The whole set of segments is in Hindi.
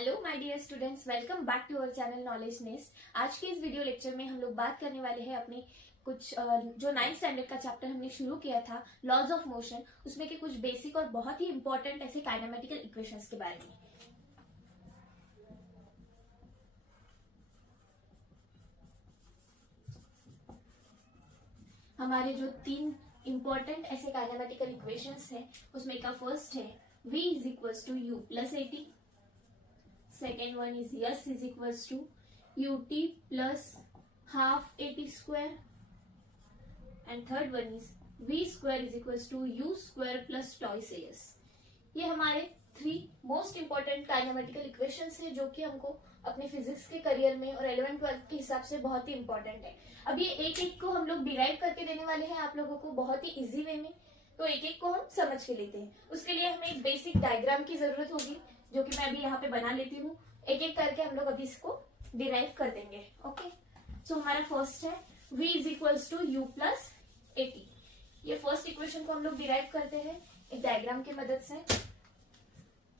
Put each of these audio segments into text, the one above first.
Hello my dear students, welcome back to our channel Knowledge Nest. आज के इस वीडियो लेक्चर में हम लोग बात करने वाले हैं अपने कुछ जो 9th स्टैंडर्ड का चैप्टर हमने शुरू किया था लॉज ऑफ मोशन, उसमें के कुछ बेसिक और बहुत ही इंपॉर्टेंट ऐसे काइनेमेटिकल इक्वेशंस के बारे में। हमारे जो 3 इंपॉर्टेंट ऐसे काइनेमेटिकल इक्वेशंस हैं उसमें का फर्स्ट है v is equals to u plus AT. Second one is S is equals to ut plus half at square, and third one is v square is equals to u square plus twice as। ये हमारे 3 मोस्ट इंपॉर्टेंट काइनेमेटिकल इक्वेशंस है जो कि हमको अपने फिजिक्स के करियर में और 11th-12th के हिसाब से बहुत ही इंपॉर्टेंट है। अब ये एक एक को हम लोग डिराइव करके देने वाले हैं आप लोगों को बहुत ही इजी वे में, तो एक एक को हम समझ के लेते हैं। उसके लिए हमें एक बेसिक डायग्राम की जरूरत होगी जो कि मैं अभी यहाँ पे बना लेती हूँ। एक एक करके हम लोग अभी इसको डिराइव कर देंगे। ओके, सो हमारा फर्स्ट है v is equals to u plus AT. ये फर्स्ट इक्वेशन को हम लोग डिराइव करते हैं एक डायग्राम की मदद से।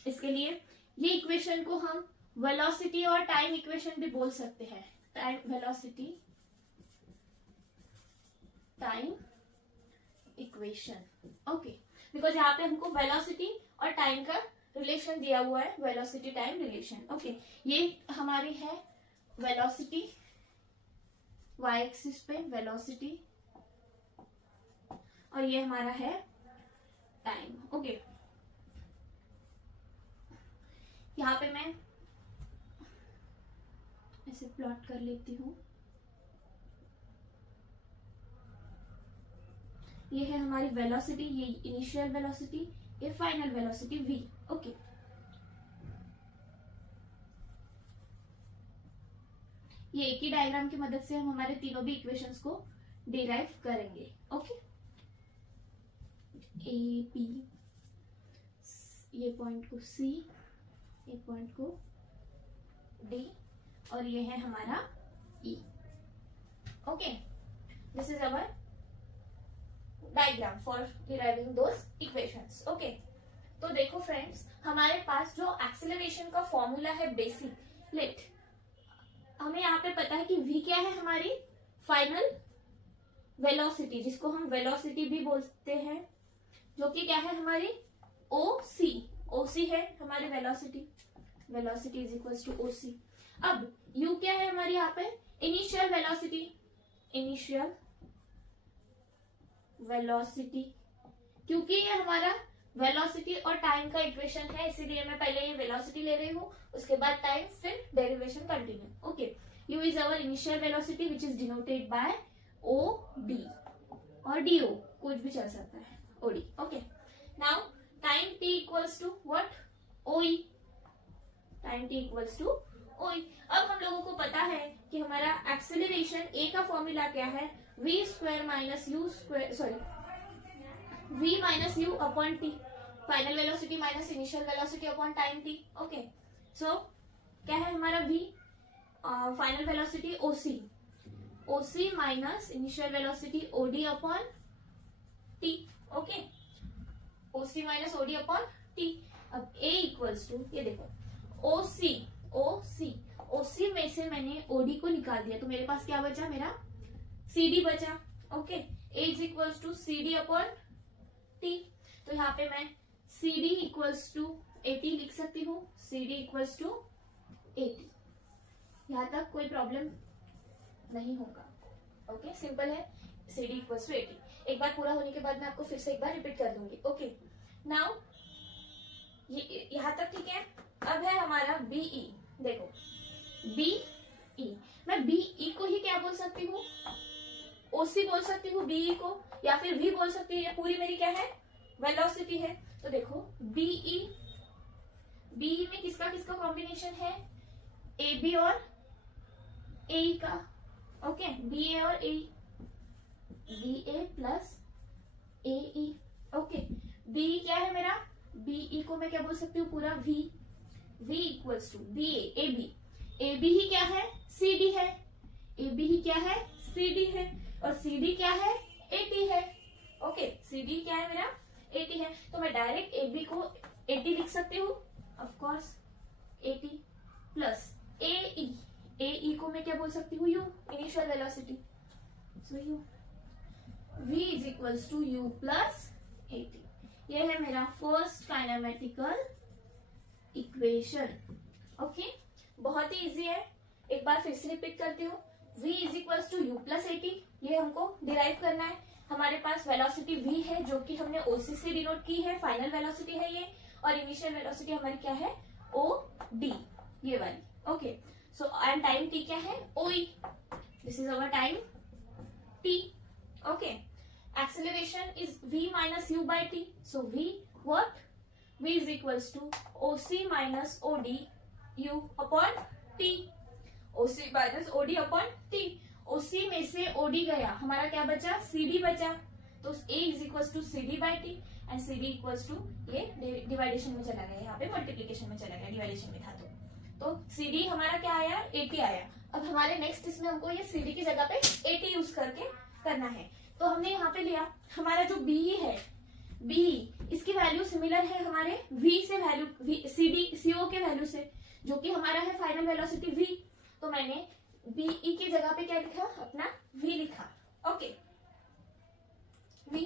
इसके लिए ये इक्वेशन को हम वेलोसिटी और टाइम इक्वेशन भी बोल सकते हैं। Time velocity time equation. Okay, because यहाँ पे हमको वेलोसिटी और टाइम का रिलेशन दिया हुआ है, वेलोसिटी टाइम रिलेशन। ओके, ये हमारी है वेलोसिटी वाई एक्सिस पे वेलोसिटी, और ये हमारा है टाइम। ओके, यहाँ पे मैं ऐसे प्लॉट कर लेती हूँ। ये है हमारी वेलोसिटी, ये इनिशियल वेलोसिटी, ये फाइनल वेलोसिटी v। ओके, ये एक ही डायग्राम की मदद से हम हमारे तीनों भी इक्वेशंस को डिराइव करेंगे। ओके, ए बी, ये पॉइंट को c, ये पॉइंट को d, और ये है हमारा e। Okay, this is our diagram for deriving those equations. Okay, तो देखो फ्रेंड्स, हमारे पास जो एक्सेलरेशन का फॉर्मूला है बेसिक, लेट हमें यहाँ पे पता है कि v क्या है, हमारी फाइनल वेलोसिटी, जिसको हम वेलोसिटी भी बोलते हैं, जो कि क्या है हमारी ओसी। ओसी है हमारी velocity, velocity is equals to OC. अब u क्या है हमारी यहाँ पे इनिशियल वेलोसिटी, इनिशियल वेलोसिटी, क्योंकि ये हमारा वेलोसिटी और टाइम का इक्वेशन है इसीलिए मैं पहले ये वेलोसिटी ले रही हूँ, उसके बाद टाइम, फिर derivation continue. Okay, u is our initial velocity which is denoted by O D, और डी ओ कुछ भी चल सकता है, O D. Okay, now time t equals to what, O E. Time t equals to O E. अब हम लोगों को पता है कि हमारा एक्सेलरेशन a का फॉर्मूला क्या है, v square minus u square, sorry v minus u upon t, final velocity minus initial velocity upon time t। Okay, so क्या है हमारा v, final velocity oc, oc minus initial velocity od upon t। Okay, oc minus od upon t। अब a इक्वल्स टू, ये देखो oc, oc में से मैंने od को निकाल दिया तो मेरे पास क्या बचा, मेरा cd बचा। Okay, a is equals to cd upon t, तो यहाँ पे मैं cd इक्वल्स टू 80 लिख सकती हूँ, cd इक्वल्स टू 80। यहाँ तक कोई प्रॉब्लम नहीं होगा। ओके, सिंपल है, cd इक्वल्स टू 80। एक बार पूरा होने के बाद मैं आपको फिर से एक बार रिपीट कर दूंगी। ओके, नाउ ये यहाँ तक ठीक है। अब है हमारा BE, देखो BE, मैं BE को ही क्या बोल सकती हूँ, OC बोल सकती हूँ BE को, या फिर V बोल सकती हूँ, ये पूरी मेरी क्या है वेलोसिटी है। तो देखो BE में किसका किसका कॉम्बिनेशन है, AB और AE का। ओके, BA और AE, BA plus AE। Okay, BE क्या है मेरा, BE को मैं क्या बोल सकती हूँ, पूरा V equals to BA, AB ही क्या है, CD है, AB ही क्या है, CD है, और CD क्या है, AT है। ओके, CD क्या है मेरा, 80 है, तो मैं डायरेक्ट AB को 80 लिख सकती हूँ, ऑफ कोर्स 80। क्या बोल सकती हूँ, u, initial velocity. So u v is equals to u plus AT. ये है मेरा फर्स्ट काइनेमेटिकल इक्वेशन। ओके, बहुत ही इजी है, एक बार फिर से रिपीट करती हूँ। v is equals to u plus AT, ये हमको डिराइव करना है। हमारे पास वेलोसिटी v है जो कि हमने ओसी से डिनोट की है, फाइनल वेलोसिटी है ये, और इनिशियल वेलोसिटी हमारी क्या है, ओ डी, ये वाली। Okay, so and time t क्या है, ओई, this is our time t। Okay, acceleration is v minus u by t, so v what, v is equals to oc minus od u upon t, oc minus od upon t। oc में से od गया, हमारा क्या बचा, cd बचा, तो a is equals to cd by t and cd equals to, ये डिवाइडेशन में चला गया, यहाँ पे मल्टीप्लीकेशन में चला गया, डिवाइडेशन में था तो cd हमारा क्या आया, 80 आया। अब हमारे नेक्स्ट इसमें हमको ये cd की जगह पे 80 यूज करके करना है। तो हमने यहाँ पे लिया हमारा जो बी है, बी इसकी वैल्यू सिमिलर है हमारे v से, वैल्यू cd co के वैल्यू से, जो कि हमारा है फाइनल वेलोसिटी v। तो मैंने बीई की जगह पे क्या लिखा, अपना v लिखा। ओके, v,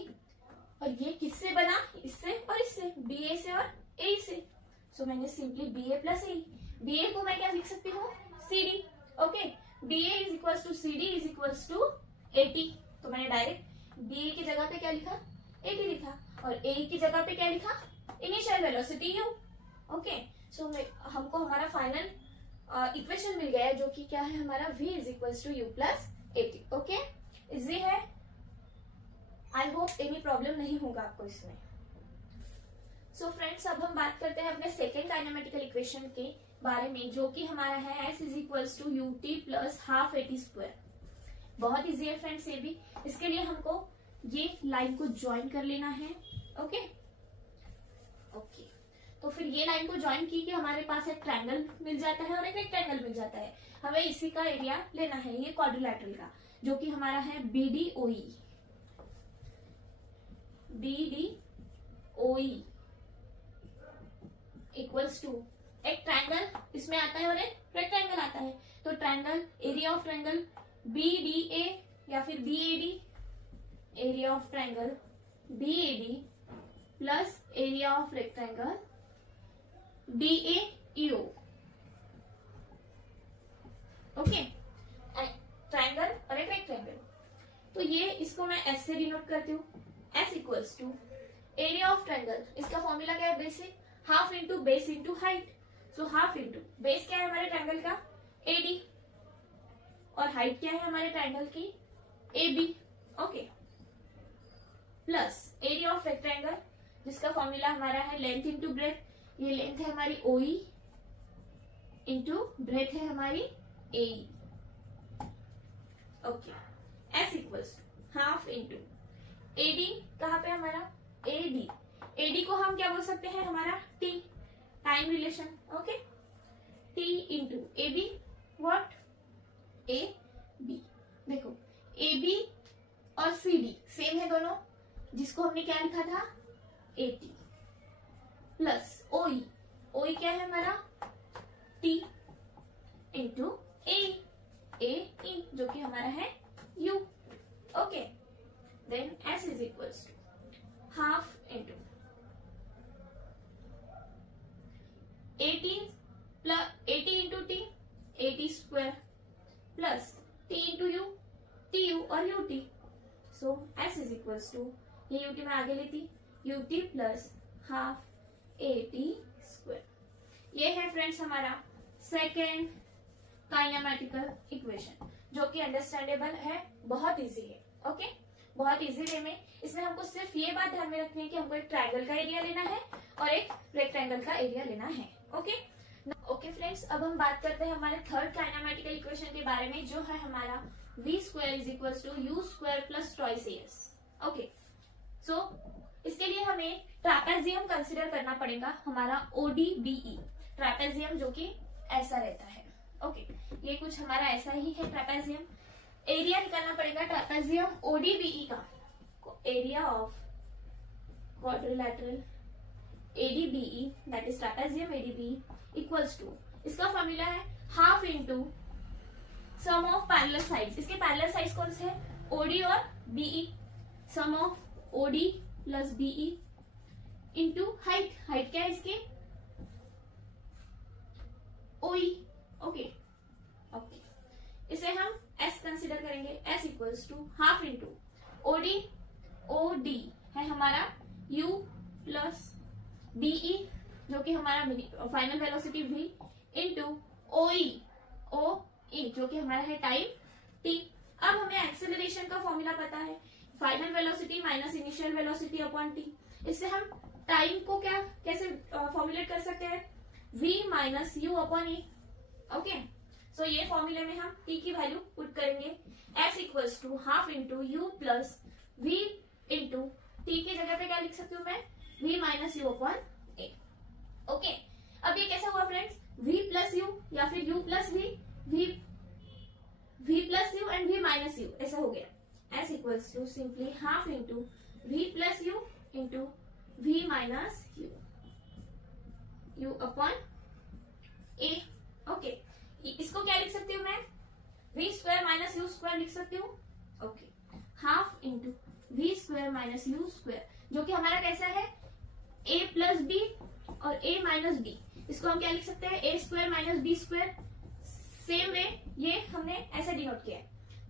और ये किससे बना, इससे और इससे, ba से और a से। सो मैंने simply ba plus a, ba को मैं क्या लिख सकती हूँ, cd। Okay, ba is equals to cd is equals to 80, तो मैंने डायरेक्ट बी की जगह पे क्या लिखा, 80 लिखा, और ए की जगह पे क्या लिखा, इनिशियल वेलोसिटी यू। ओके, सो हमको हमारा फाइनल इक्वेशन मिल गया जो कि क्या है हमारा, v is equals to u plus 80। Okay, easy है, आई होप एनी प्रॉब्लम नहीं होगा आपको इसमें। सो फ्रेंड्स, अब हम बात करते हैं अपने सेकेंड काइनेमेटिकल इक्वेशन के बारे में, जो कि हमारा है s is equals to u t plus half AT square. बहुत इजी है फ्रेंड्स ये भी। इसके लिए हमको ये लाइन को ज्वाइन कर लेना है। ओके ओके, तो फिर ये लाइन को ज्वाइन की कि हमारे पास एक ट्रायंगल मिल जाता है और एक रेक्टेंगल मिल जाता है। हमें इसी का एरिया लेना है, ये क्वाड्रिलैटरल का, जो कि हमारा है BDOE, BDOE इक्वल्स टू एक ट्रायंगल इसमें आता है और एक रेक्टेंगल आता है। तो triangle, area of triangle BDA या फिर BAD, area of triangle BAD plus area of rectangle DAEO। Okay, triangle और एक रेक्टेंगल। तो ये इसको मैं S से डिनोट करती हूँ, S equals to area of triangle, इसका फॉर्मूला क्या है, basic, half into base into height. So half into base क्या है हमारे ट्रायंगल का, AD, और हाइट क्या है हमारे ट्रायंगल की, AB। Okay, plus area of rectangle, जिसका फॉर्मूला हमारा है लेंथ इंटू ब्रेथ, ये लेंथ है हमारी OE इंटू ब्रेथ है हमारी AE। Okay, S equals half into AD, कहाँ पे हमारा AD, AD को हम क्या बोल सकते हैं, हमारा T, time relation. Okay, T into AB, what, AB। देखो AB और CD सेम है दोनों, जिसको हमने क्या लिखा था, 80 प्लस OE, OE क्या है हमारा, T इंटू AE, जो कि हमारा है U। Okay, then S is equals to half into 80 plus 80 into T, 80 square plus T into u, TU और UT। सो S इज इक्वल्स टू, ये UT में आगे लेती, UT प्लस हाफ 80 स्क्वायर। ये है फ्रेंड्स हमारा सेकेंड काइनेमेटिकल इक्वेशन, जो कि अंडरस्टैंडेबल है, बहुत इजी है। ओके, बहुत इजी वे में। इसमें हमको सिर्फ ये बात ध्यान में रखनी है कि हमको एक ट्रायंगल का एरिया लेना है और एक रेक्टेंगल का एरिया लेना है। ओके ओके फ्रेंड्स, अब हम बात करते हैं हमारे थर्ड काइनेमेटिकल इक्वेशन के बारे में, जो है हमारा v square is equal to u square plus twice as। Okay, so इसके लिए हमें ट्रापेजियम कंसिडर करना पड़ेगा, हमारा ODBE ट्रापेजियम, जो कि ऐसा रहता है। ओके, ये कुछ हमारा ऐसा ही है ट्रापेजियम। एरिया निकालना पड़ेगा ट्रापेजियम ODBE का, area of quadrilateral ADBE, that is trapezium ADBE equals to, इसका फॉर्मूला है half into sum of parallel sides, इसके पैरेलल साइड्स कौन से है, ओडी और BE, sum of OD plus BE into height, height क्या है इसके, ओई, ओके ओके, इसे हम एस कंसिडर करेंगे, S equals to half into OD, OD है हमारा u प्लस बीई जो कि हमारा फाइनल वेलोसिटी v इंटू ओई, ओई जो कि हमारा है टाइम t। अब हमें एक्सेलरेशन का फॉर्मूला पता है, final velocity minus initial velocity upon t। इससे हम टाइम को क्या कैसे फॉर्मुलेट कर सकते हैं, v minus u upon a, okay. So ये फॉर्मूले में हम t की वैल्यू पुट करेंगे, s equals to half into u plus v into t की जगह पे क्या लिख सकती हूँ मैं, v minus u upon a, okay. अब ये कैसा हुआ फ्रेंड्स, v प्लस यू या फिर u plus v, v plus u and v minus u, ऐसा हो गया। s equals to simply half into v plus u into v minus u, u upon a, okay. इसको क्या लिख सकती हूँ मैं, v square minus u square लिख सकती हूँ, okay. Half into v square minus u square जो कि हमारा कैसा है, a प्लस b और a माइनस b, इसको हम क्या लिख सकते हैं, a square minus b square. Same way ये हमने ऐसा डिनोट किया है,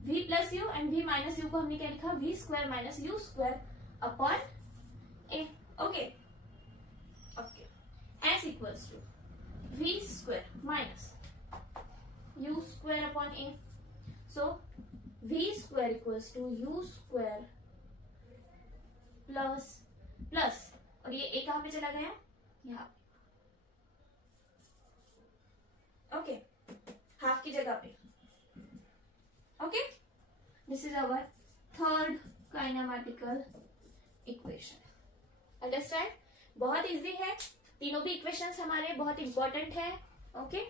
v plus u and v minus u को हमने क्या लिखा, v square minus u square upon a, okay okay. s equals to v square minus u square upon a, so v square equals to u square plus plus, और ये a कहां पे चला गया, यहाँ, ओके, हाफ की जगह पे, okay. This is our third kinematical equation, understand, बहुत इजी है, तीनों भी इक्वेशंस हमारे बहुत इंपॉर्टेंट है, ओके।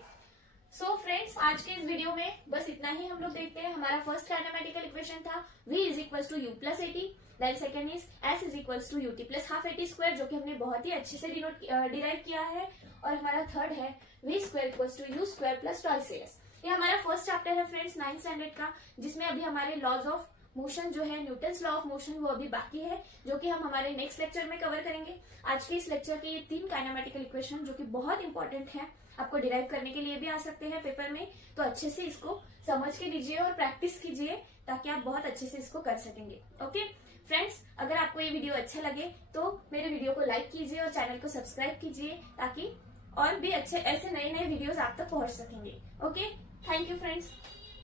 सो फ्रेंड्स आज के इस वीडियो में बस इतना ही हम लोग देखते हैं। हमारा फर्स्ट काइनेमैटिकल इक्वेशन था v is equals to u plus AT, then second is s is equals to UT plus half AT square जो कि हमने बहुत ही अच्छे से डिराइव किया है, और हमारा थर्ड है v square equals to u square plus twice S. ये हमारा फर्स्ट चैप्टर है फ्रेंड्स 9th स्टैंडर्ड का, जिसमें अभी हमारे लॉज ऑफ मोशन जो है, न्यूटन्स लॉ ऑफ मोशन, वो अभी बाकी है, जो कि हम हमारे नेक्स्ट लेक्चर में कवर करेंगे। आज के इस लेक्चर के ये 3 काइनेमैटिकल इक्वेशन जो कि बहुत इंपॉर्टेंट है, आपको डिराइव करने के लिए भी आ सकते हैं पेपर में, तो अच्छे से इसको समझ के लीजिए और प्रैक्टिस कीजिए ताकि आप बहुत अच्छे से इसको कर सकेंगे, ओके फ्रेंड्स। अगर आपको ये वीडियो अच्छा लगे तो मेरे वीडियो को लाइक कीजिए और चैनल को सब्सक्राइब कीजिए ताकि और भी अच्छे ऐसे नए नए वीडियोस आप तक पहुंच सकेंगे, ओके। Thank you friends.